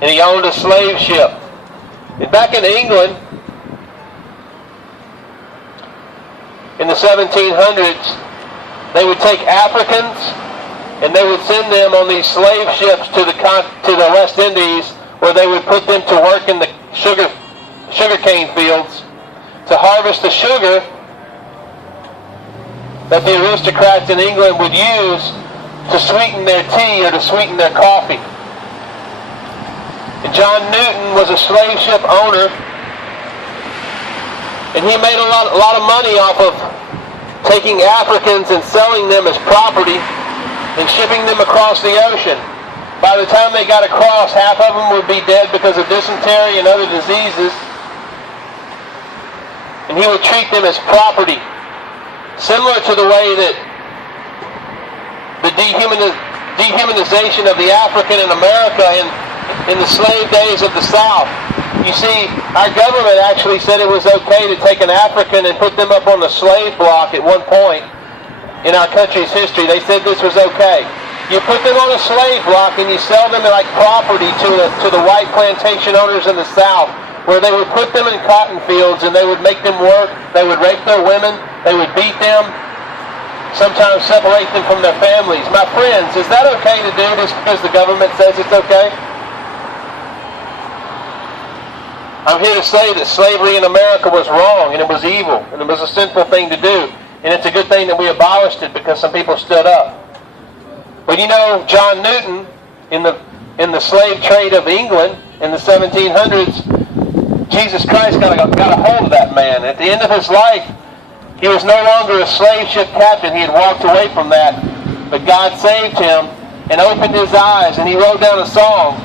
and he owned a slave ship. And back in England, in the 1700s, they would take Africans and they would send them on these slave ships to the West Indies, where they would put them to work in the sugarcane fields to harvest the sugar that the aristocrats in England would use to sweeten their tea or to sweeten their coffee. And John Newton was a slave ship owner, and he made a lot of money off of taking Africans and selling them as property and shipping them across the ocean. By the time they got across, half of them would be dead because of dysentery and other diseases, and he would treat them as property, similar to the way that the dehumanization of the African in America in the slave days of the South. You see, our government actually said it was okay to take an African and put them up on the slave block at one point in our country's history. They said this was okay. You put them on a slave block and you sell them like property to the white plantation owners in the South, where they would put them in cotton fields and they would make them work. They would rape their women. They would beat them. Sometimes separate them from their families. My friends, is that okay to do just because the government says it's okay? I'm here to say that slavery in America was wrong, and it was evil, and it was a sinful thing to do. And it's a good thing that we abolished it because some people stood up. But you know, John Newton, in the slave trade of England in the 1700s, Jesus Christ got a hold of that man. At the end of his life, he was no longer a slave ship captain. He had walked away from that. But God saved him and opened his eyes, and he wrote down a song,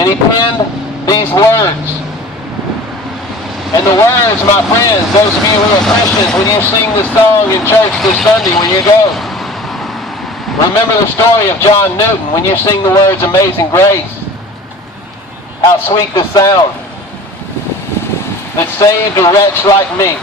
and he penned these words. And the words, my friends, those of you who are Christians, when you sing this song in church this Sunday, when you go, remember the story of John Newton when you sing the words, Amazing Grace. How sweet the sound that saved a wretch like me.